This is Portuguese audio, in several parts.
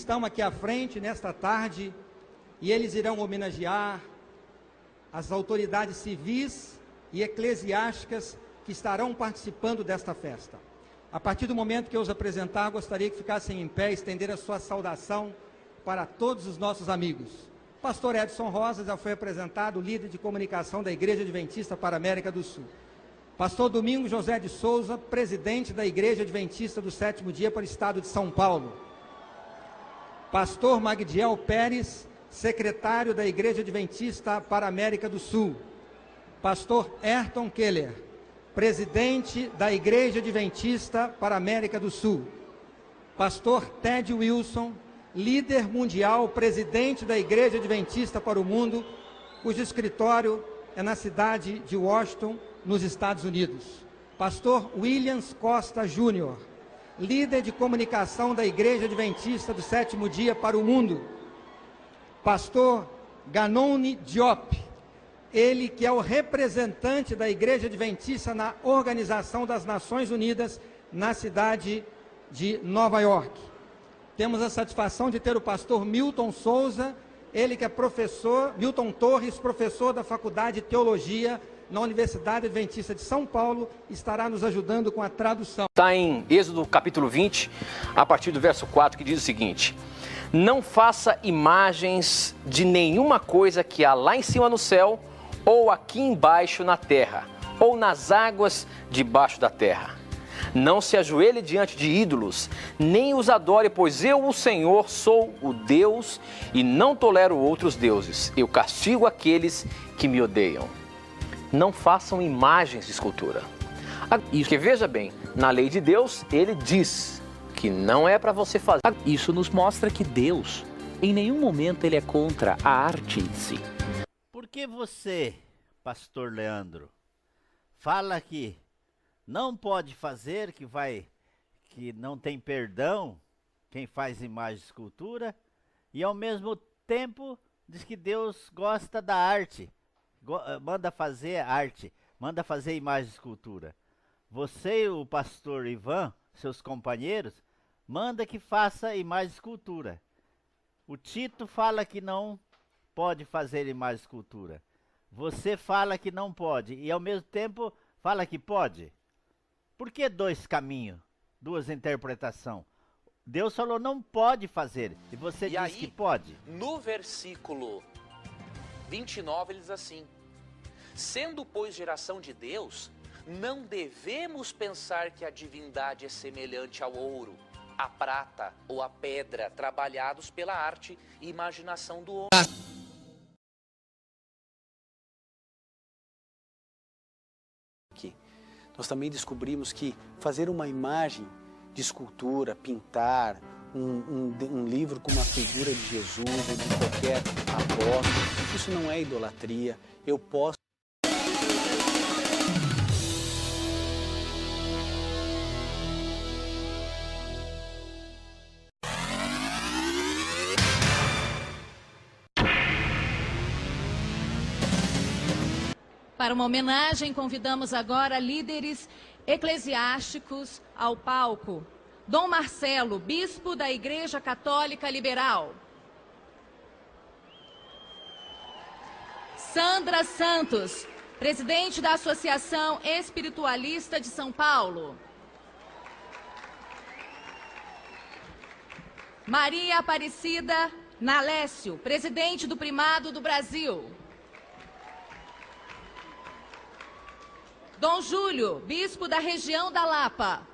Estão aqui à frente nesta tarde e eles irão homenagear as autoridades civis e eclesiásticas que estarão participando desta festa. A partir do momento que eu os apresentar, gostaria que ficassem em pé e estender a sua saudação para todos os nossos amigos. Pastor Edson Rosa já foi apresentado, líder de comunicação da Igreja Adventista para a América do Sul. Pastor Domingos José de Souza, presidente da Igreja Adventista do Sétimo Dia para o Estado de São Paulo. Pastor Magdiel Pérez, secretário da Igreja Adventista para a América do Sul. Pastor Ayrton Keller, presidente da Igreja Adventista para a América do Sul. Pastor Ted Wilson, líder mundial, presidente da Igreja Adventista para o Mundo, cujo escritório é na cidade de Washington, nos Estados Unidos. Pastor Williams Costa Júnior, líder de comunicação da Igreja Adventista do Sétimo Dia para o Mundo. Pastor Ganoni Diop, ele que é o representante da Igreja Adventista na Organização das Nações Unidas, na cidade de Nova York. Temos a satisfação de ter o pastor Milton Souza, ele que é professor, Milton Torres, professor da Faculdade de Teologia na Universidade Adventista de São Paulo, estará nos ajudando com a tradução. Está em Êxodo capítulo 20, a partir do verso 4, que diz o seguinte: não faça imagens de nenhuma coisa que há lá em cima no céu, ou aqui embaixo na terra, ou nas águas debaixo da terra. Não se ajoelhe diante de ídolos, nem os adore, pois eu, o Senhor, sou o Deus e não tolero outros deuses. Eu castigo aqueles que me odeiam. Não façam imagens de escultura. Porque veja bem, na lei de Deus, ele diz que não é para você fazer. Isso nos mostra que Deus, em nenhum momento, ele é contra a arte em si. Por que você, pastor Leandro, fala que não pode fazer, que não tem perdão quem faz imagem de escultura, e ao mesmo tempo diz que Deus gosta da arte, manda fazer arte, manda fazer imagem de escultura? Você e o pastor Ivan, seus companheiros, manda que faça imagem de escultura. O Tito fala que não pode fazer imagem de escultura. Você fala que não pode e ao mesmo tempo fala que pode. Por que dois caminhos, duas interpretações? Deus falou não pode fazer e você diz que pode. No versículo 29 ele diz assim: sendo, pois, geração de Deus, não devemos pensar que a divindade é semelhante ao ouro, à prata ou à pedra, trabalhados pela arte e imaginação do homem. Nós também descobrimos que fazer uma imagem de escultura, pintar um livro com uma figura de Jesus ou de qualquer apóstolo, isso não é idolatria. Eu posso... Para uma homenagem, convidamos agora líderes eclesiásticos ao palco. Dom Marcelo, bispo da Igreja Católica Liberal. Sandra Santos, presidente da Associação Espiritualista de São Paulo. Maria Aparecida Nalécio, presidente do Primado do Brasil. Dom Júlio, bispo da região da Lapa.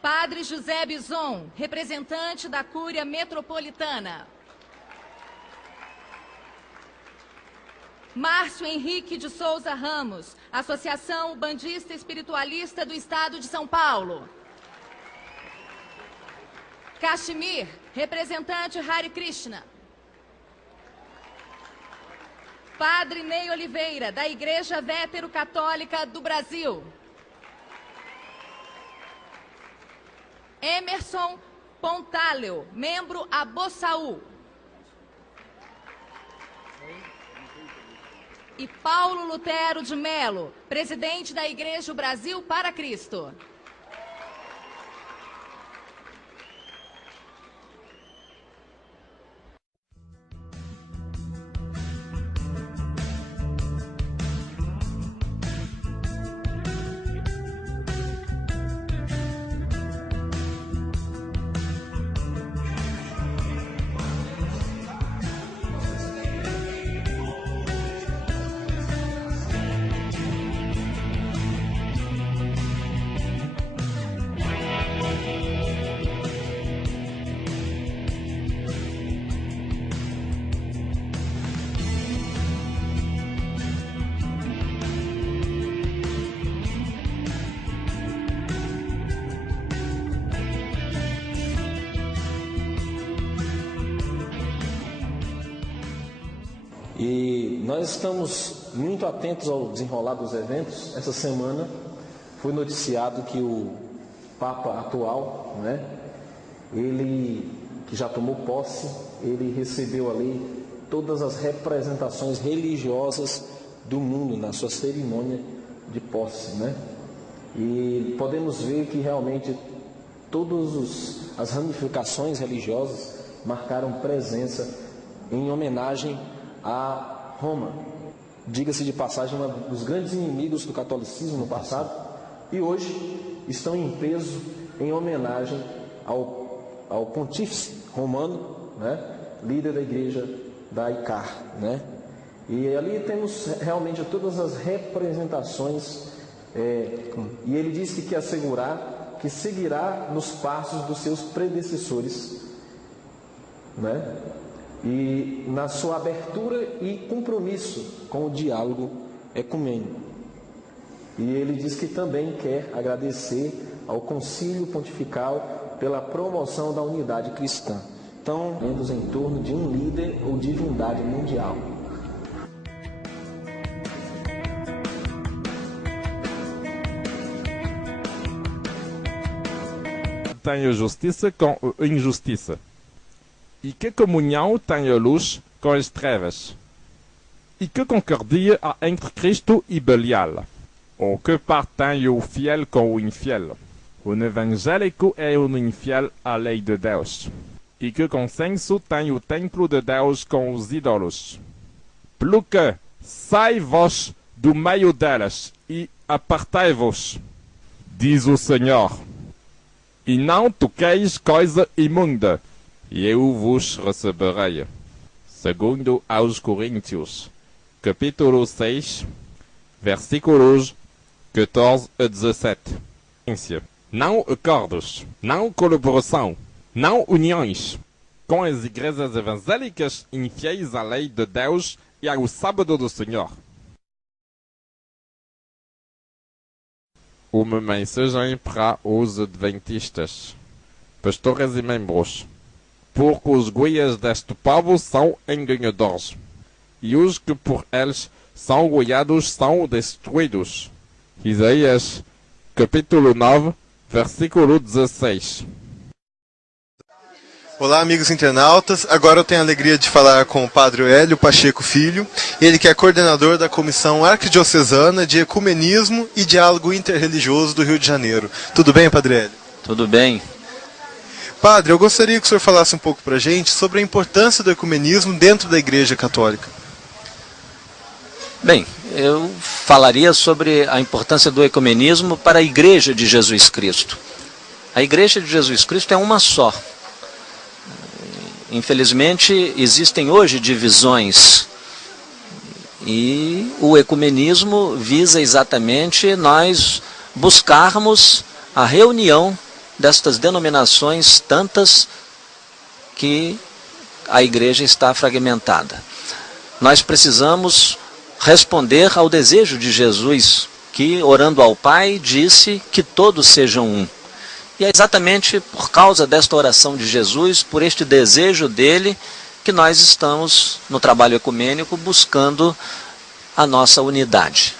Padre José Bison, representante da Cúria Metropolitana. Márcio Henrique de Souza Ramos, Associação Bandista Espiritualista do Estado de São Paulo. Kashmir, representante Hare Krishna. Padre Ney Oliveira, da Igreja Vétero-Católica do Brasil. Emerson Pontaleo, membro Abossaú. E Paulo Lutero de Melo, presidente da Igreja Brasil para Cristo. Nós estamos muito atentos ao desenrolar dos eventos. Essa semana foi noticiado que o Papa atual, né, ele que já tomou posse, ele recebeu ali todas as representações religiosas do mundo na sua cerimônia de posse, né? E podemos ver que realmente todas as ramificações religiosas marcaram presença em homenagem a Roma. Diga-se de passagem, um dos grandes inimigos do catolicismo no passado, e hoje estão em peso em homenagem ao pontífice romano, né, líder da igreja da ICAR, né? E ali temos realmente todas as representações, e ele disse que quer assegurar que seguirá nos passos dos seus predecessores, né? E na sua abertura e compromisso com o diálogo ecumênico. E ele diz que também quer agradecer ao Concílio Pontifical pela promoção da unidade cristã. Então, em torno de um líder ou divindade mundial. Tem justiça com injustiça. E que comunhão tem a luz com as trevas? E que concordia há entre Cristo e Belial? Ou que parte tem o fiel com o infiel? O evangélico é o infiel à lei de Deus. E que consenso tem o templo de Deus com os ídolos? Pelo que, sai-vos do meio delas e apartai-vos, diz o Senhor. E não toqueis coisa imunda, e eu vos receberei. Segundo aos Coríntios, capítulo 6, versículos 14 a 17. Não acordos, não colaboração, não uniões com as igrejas evangélicas infiéis à lei de Deus e ao sábado do Senhor. Uma mensagem para os adventistas, pastores e membros. Porque os guias deste povo são enganadores, e os que por eles são guiados são destruídos. Isaías, capítulo 9, versículo 16. Olá, amigos internautas. Agora eu tenho a alegria de falar com o Padre Hélio Pacheco Filho, ele que é coordenador da Comissão Arquidiocesana de Ecumenismo e Diálogo Interreligioso do Rio de Janeiro. Tudo bem, Padre Hélio? Tudo bem. Padre, eu gostaria que o senhor falasse um pouco para a gente sobre a importância do ecumenismo dentro da Igreja Católica. Bem, eu falaria sobre a importância do ecumenismo para a Igreja de Jesus Cristo. A Igreja de Jesus Cristo é uma só. Infelizmente, existem hoje divisões. E o ecumenismo visa exatamente nós buscarmos a reunião destas denominações tantas que a igreja está fragmentada. Nós precisamos responder ao desejo de Jesus, que, orando ao Pai, disse que todos sejam um. E é exatamente por causa desta oração de Jesus, por este desejo dele, que nós estamos no trabalho ecumênico buscando a nossa unidade.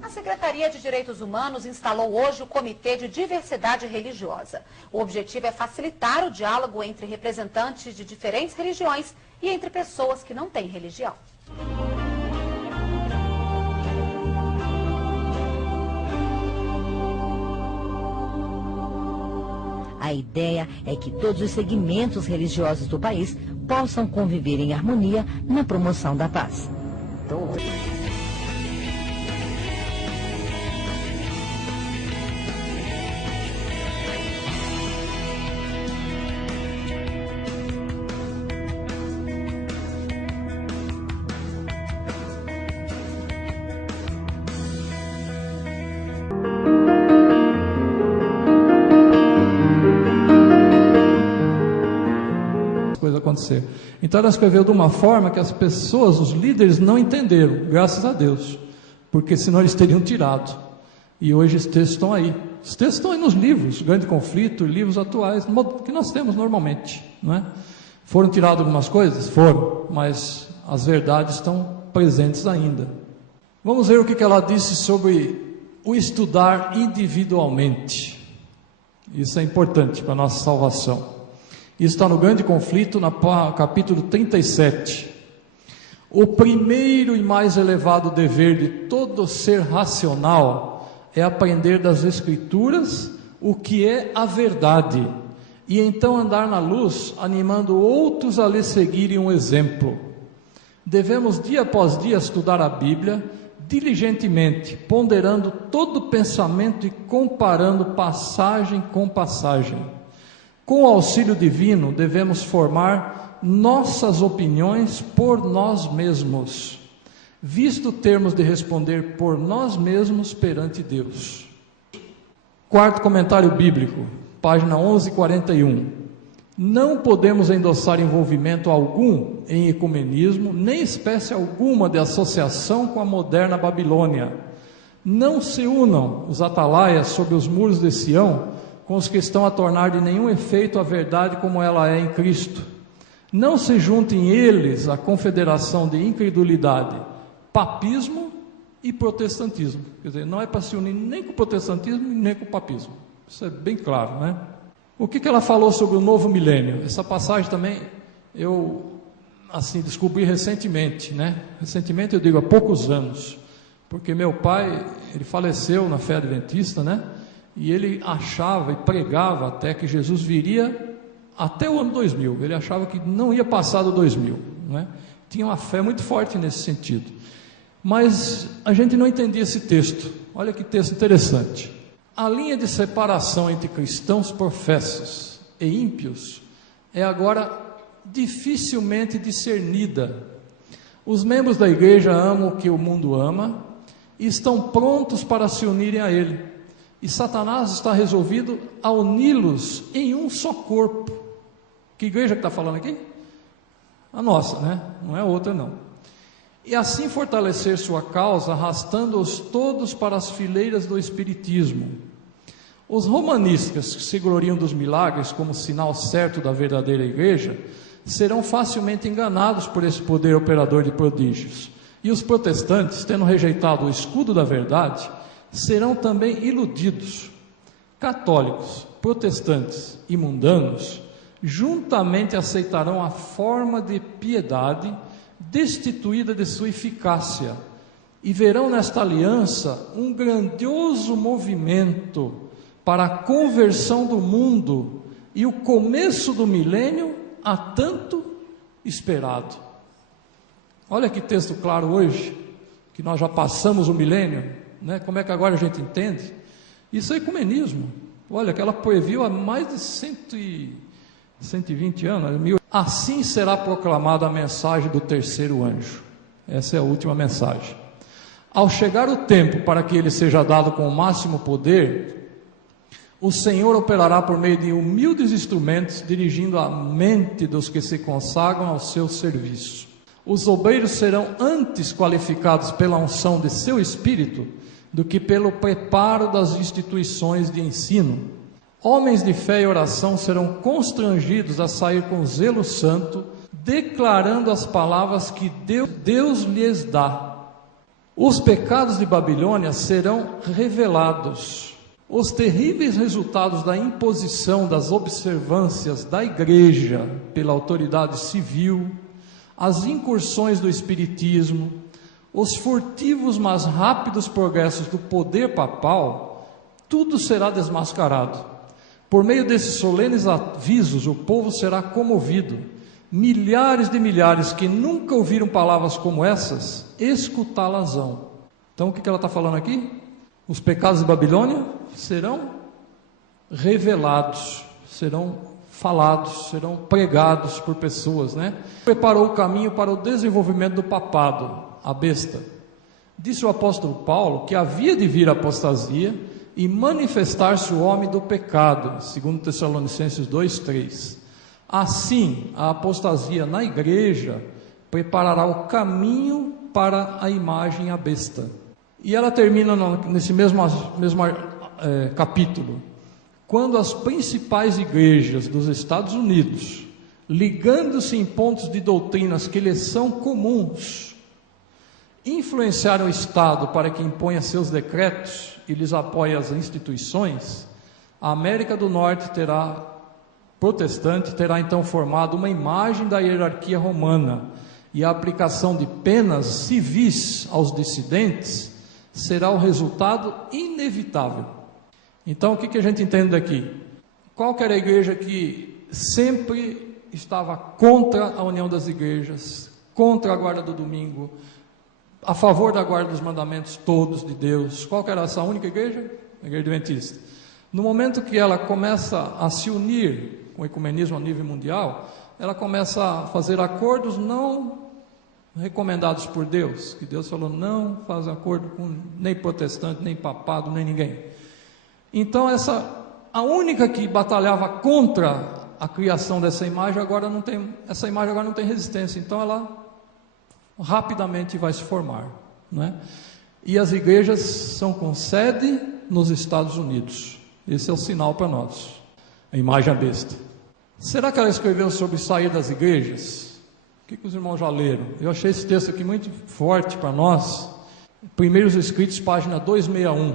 A Secretaria de Direitos Humanos instalou hoje o Comitê de Diversidade Religiosa. O objetivo é facilitar o diálogo entre representantes de diferentes religiões e entre pessoas que não têm religião. A ideia é que todos os segmentos religiosos do país possam conviver em harmonia na promoção da paz. acontecer. Então ela escreveu de uma forma que as pessoas, os líderes, não entenderam, graças a Deus, porque senão eles teriam tirado. E hoje os textos estão aí. Os textos estão aí nos livros, Grande Conflito, livros atuais, que nós temos normalmente, não é? Foram tiradas algumas coisas? Foram, mas as verdades estão presentes ainda. Vamos ver o que ela disse sobre o estudar individualmente. Isso é importante para a nossa salvação. Isso está no Grande Conflito, no capítulo 37. O primeiro e mais elevado dever de todo ser racional é aprender das Escrituras o que é a verdade, e então andar na luz, animando outros a lhe seguirem um exemplo. Devemos dia após dia estudar a Bíblia diligentemente, ponderando todo pensamento e comparando passagem com passagem. Com o auxílio divino, devemos formar nossas opiniões por nós mesmos, visto termos de responder por nós mesmos perante Deus. Quarto comentário bíblico, página 1141. Não podemos endossar envolvimento algum em ecumenismo, nem espécie alguma de associação com a moderna Babilônia. Não se unam os atalaias sob os muros de Sião com os que estão a tornar de nenhum efeito a verdade como ela é em Cristo. Não se juntem eles à confederação de incredulidade, papismo e protestantismo. Quer dizer, não é para se unir nem com o protestantismo nem com o papismo. Isso é bem claro, né? O que ela falou sobre o novo milênio? Essa passagem também eu descobri recentemente, né? Recentemente eu digo há poucos anos, porque meu pai, ele faleceu na fé adventista, né? E ele achava e pregava até que Jesus viria até o ano 2000. Ele achava que não ia passar do 2000, né? Tinha uma fé muito forte nesse sentido. Mas a gente não entendia esse texto. Olha que texto interessante. A linha de separação entre cristãos professos e ímpios é agora dificilmente discernida. Os membros da igreja amam o que o mundo ama e estão prontos para se unirem a ele. E Satanás está resolvido a uni-los em um só corpo. Que igreja que está falando aqui? A nossa, né? Não é outra não. E assim fortalecer sua causa, arrastando-os todos para as fileiras do espiritismo. Os romanistas, que se gloriam dos milagres como sinal certo da verdadeira igreja, serão facilmente enganados por esse poder operador de prodígios. E os protestantes, tendo rejeitado o escudo da verdade, serão também iludidos. Católicos, protestantes e mundanos, juntamente aceitarão a forma de piedade destituída de sua eficácia, e verão nesta aliança um grandioso movimento para a conversão do mundo e o começo do milênio há tanto esperado. Olha que texto claro hoje, que nós já passamos o milênio, né? Como é que agora a gente entende? Isso é ecumenismo. Olha, que ela previu há mais de 120 anos. Assim será proclamada a mensagem do terceiro anjo. Essa é a última mensagem. Ao chegar o tempo para que ele seja dado com o máximo poder, o Senhor operará por meio de humildes instrumentos, dirigindo a mente dos que se consagram ao seu serviço. Os obreiros serão antes qualificados pela unção de seu espírito do que pelo preparo das instituições de ensino. Homens de fé e oração serão constrangidos a sair com zelo santo, declarando as palavras que Deus lhes dá. Os pecados de Babilônia serão revelados. Os terríveis resultados da imposição das observâncias da igreja pela autoridade civil, as incursões do espiritismo, os furtivos mas rápidos progressos do poder papal, tudo será desmascarado. Por meio desses solenes avisos, o povo será comovido. Milhares de milhares que nunca ouviram palavras como essas, escutá-las-ão. Então o que ela está falando aqui? Os pecados de Babilônia serão revelados, serão falados, serão pregados por pessoas, né? Preparou o caminho para o desenvolvimento do papado, a besta. Disse o apóstolo Paulo que havia de vir a apostasia e manifestar-se o homem do pecado, segundo Tessalonicenses 2:3. Assim, a apostasia na igreja preparará o caminho para a imagem à besta. E ela termina nesse mesmo capítulo. Quando as principais igrejas dos Estados Unidos, ligando-se em pontos de doutrinas que lhes são comuns, influenciaram o Estado para que imponha seus decretos e lhes apoie as instituições, a América do Norte protestante terá então formado uma imagem da hierarquia romana, e a aplicação de penas civis aos dissidentes será o resultado inevitável. Então, o que a gente entende daqui? Qual que era a igreja que sempre estava contra a união das igrejas, contra a guarda do domingo, a favor da guarda dos mandamentos todos de Deus? Qual que era essa única igreja? A Igreja Adventista. No momento que ela começa a se unir com o ecumenismo a nível mundial, ela começa a fazer acordos não recomendados por Deus, que Deus falou, não faz acordo com nem protestante, nem papado, nem ninguém. Então a única que batalhava contra a criação dessa imagem, essa imagem agora não tem resistência, então ela rapidamente vai se formar, não é? E as igrejas são com sede nos Estados Unidos. Esse é o sinal para nós, a imagem à besta. Será que ela escreveu sobre sair das igrejas? O que os irmãos já leram? Eu achei esse texto aqui muito forte para nós. Primeiros Escritos, página 261.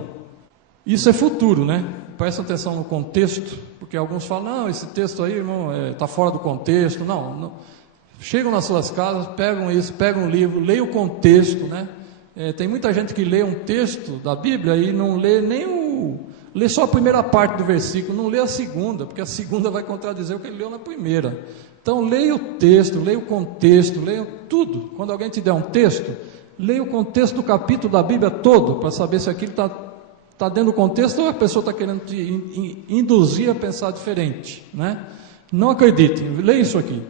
Isso é futuro, né? Presta atenção no contexto, porque alguns falam, não, esse texto aí, irmão, está fora do contexto. Não. Chegam nas suas casas, pegam isso, pegam um livro, leiam o contexto, né? Tem muita gente que lê um texto da Bíblia e não lê lê só a primeira parte do versículo, não lê a segunda, porque a segunda vai contradizer o que ele leu na primeira. Então leia o texto, leia o contexto, leia tudo. Quando alguém te der um texto, leia o contexto do capítulo da Bíblia todo, para saber se aquilo está dentro do contexto ou a pessoa está querendo te induzir a pensar diferente, né? Não acredite, leia isso aqui.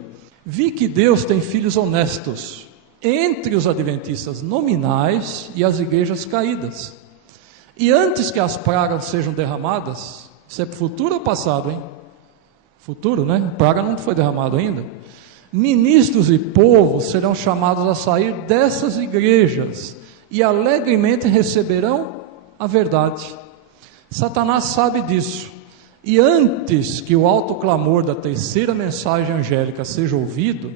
Vi que Deus tem filhos honestos entre os adventistas nominais e as igrejas caídas. E antes que as pragas sejam derramadas, isso é futuro ou passado, hein? Futuro, né? Praga não foi derramado ainda. Ministros e povos serão chamados a sair dessas igrejas e alegremente receberão a verdade. Satanás sabe disso. E antes que o alto clamor da terceira mensagem angélica seja ouvido,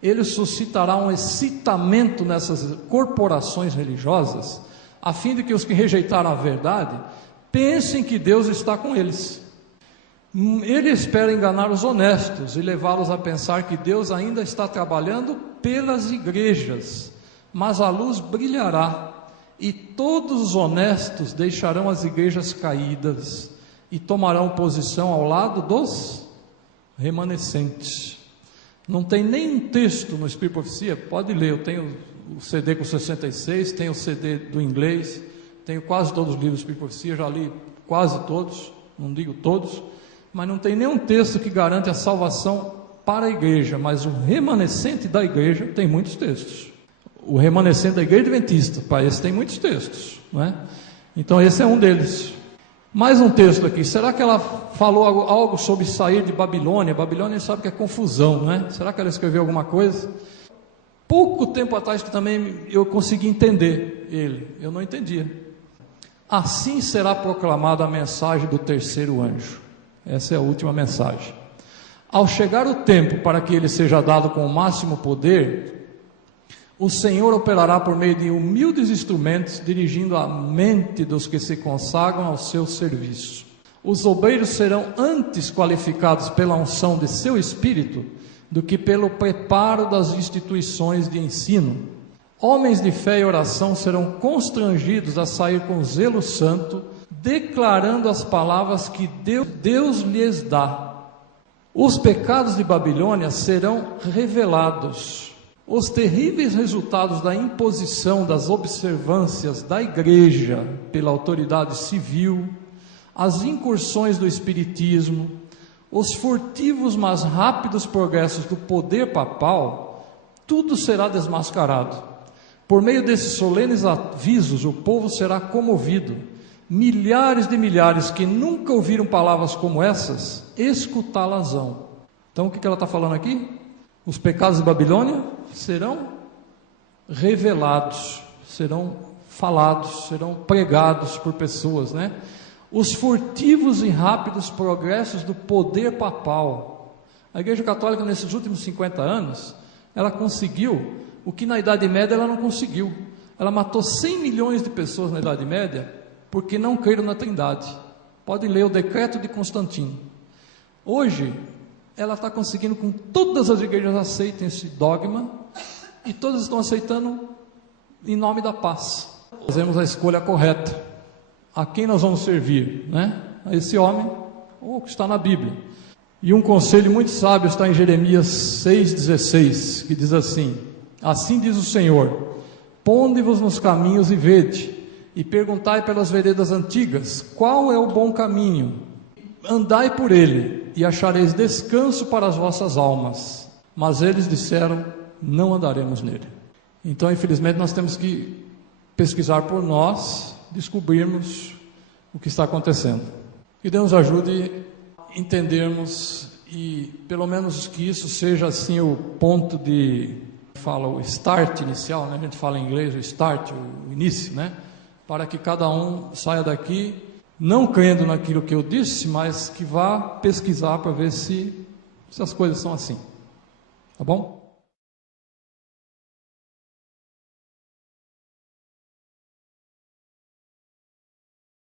ele suscitará um excitamento nessas corporações religiosas, a fim de que os que rejeitaram a verdade pensem que Deus está com eles. Ele espera enganar os honestos e levá-los a pensar que Deus ainda está trabalhando pelas igrejas, mas a luz brilhará e todos os honestos deixarão as igrejas caídas e tomarão posição ao lado dos remanescentes. Não tem nenhum texto no Espírito e Profecia, pode ler, eu tenho o CD com 66, tenho o CD do inglês, tenho quase todos os livros do Espírito e Profecia, já li quase todos, não digo todos, mas não tem nenhum texto que garante a salvação para a igreja, mas o remanescente da igreja tem muitos textos. O remanescente da igreja adventista, para esse tem muitos textos, não é? Então esse é um deles. Mais um texto aqui, será que ela falou algo sobre sair de Babilônia? Babilônia sabe que é confusão, né? Será que ela escreveu alguma coisa? Pouco tempo atrás que também eu consegui entender ele, eu não entendia. Assim será proclamada a mensagem do terceiro anjo. Essa é a última mensagem. Ao chegar o tempo para que ele seja dado com o máximo poder, o Senhor operará por meio de humildes instrumentos, dirigindo a mente dos que se consagram ao seu serviço. Os obreiros serão antes qualificados pela unção de seu espírito do que pelo preparo das instituições de ensino. Homens de fé e oração serão constrangidos a sair com zelo santo, declarando as palavras que Deus lhes dá. Os pecados de Babilônia serão revelados. Os terríveis resultados da imposição das observâncias da igreja pela autoridade civil, as incursões do espiritismo, os furtivos mas rápidos progressos do poder papal, tudo será desmascarado. Por meio desses solenes avisos, o povo será comovido. Milhares de milhares que nunca ouviram palavras como essas, escutá-las-ão. Então o que ela está falando aqui? Os pecados de Babilônia serão revelados, serão falados, serão pregados por pessoas, né? Os furtivos e rápidos progressos do poder papal. A Igreja Católica, nesses últimos 50 anos, ela conseguiu o que na Idade Média ela não conseguiu. Ela matou 100 milhões de pessoas na Idade Média porque não creram na Trindade. Pode ler o Decreto de Constantino. Hoje, ela está conseguindo com todas as igrejas aceitem esse dogma e todas estão aceitando em nome da paz. Fazemos a escolha correta. A quem nós vamos servir, né? A esse homem ou que está na Bíblia. E um conselho muito sábio está em Jeremias 6,16, que diz assim: assim diz o Senhor, ponde-vos nos caminhos e vede, e perguntai pelas veredas antigas, qual é o bom caminho? Andai por ele, e achareis descanso para as vossas almas. Mas eles disseram, não andaremos nele. Então, infelizmente, nós temos que pesquisar por nós, descobrirmos o que está acontecendo. Que Deus nos ajude a entendermos e pelo menos que isso seja assim o ponto de, fala o start inicial, né? A gente fala em inglês o start, o início, né? Para que cada um saia daqui não crendo naquilo que eu disse, mas que vá pesquisar para ver se as coisas são assim. Tá bom?